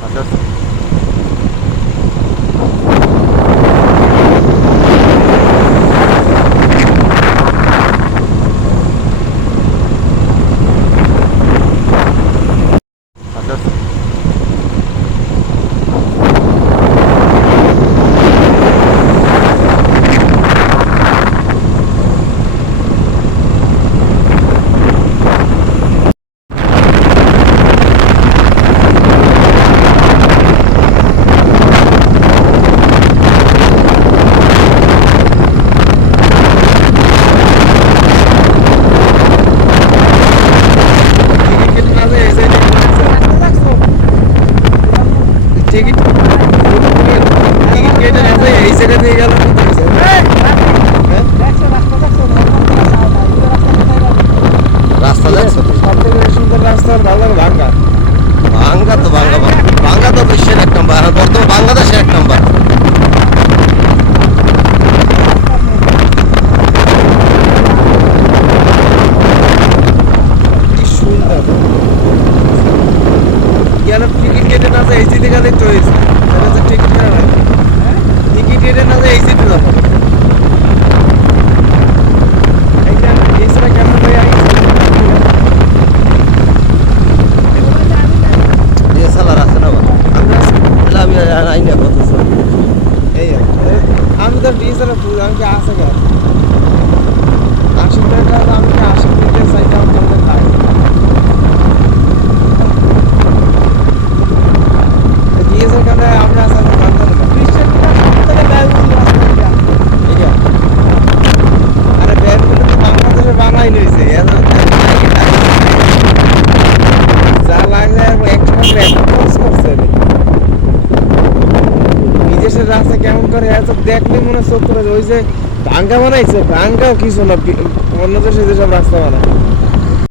好的。টিকিট ticket কেটে না যায় এই জায়গা থেকে গেল। রাস্তা দেখছ তো? সব থেকে সুন্দর রাস্তা ভালো ভাঙ্গা। ভাঙ্গা তো ভাঙ্গা ভাঙ্গা তো বিশ্বের এক নম্বর আর বর্তমান বাংলাদেশের এক নম্বর কি সুন্দর গেল টিকিট কেটে না যায় এই জিতে গেলে তো হয়েছে তাহলে তো টিকিট কেটে না টিকিট কেটে না যায় এই জিতে যাব এইটা এই ছাড়া কেমন হয়ে ডিএসএলআর আছে না বাবা? তাহলে আমি আই না কত ছবি। এই আর কি। আমি তো ডিএসএল আমি কি আসে গেল আশি টাকা আমি কি আশি মিনিটে সাইকেল আমার কেমন খাই ডিএসএল কানে আমরা আসা জানতাম না ঠিক আছে আরে ব্যাংকগুলো তো বাংলাদেশে বানাই লইছে এত যা লাগলে একটা খরচ করছে রে। বিদেশের রাস্তা কেমন করে এত দেখলে মনে হচ্ছে ওই যে ভাঙ্গা বানাইছে ভাঙ্গাও কিছু না অন্য দেশে যেসব রাস্তা বানায়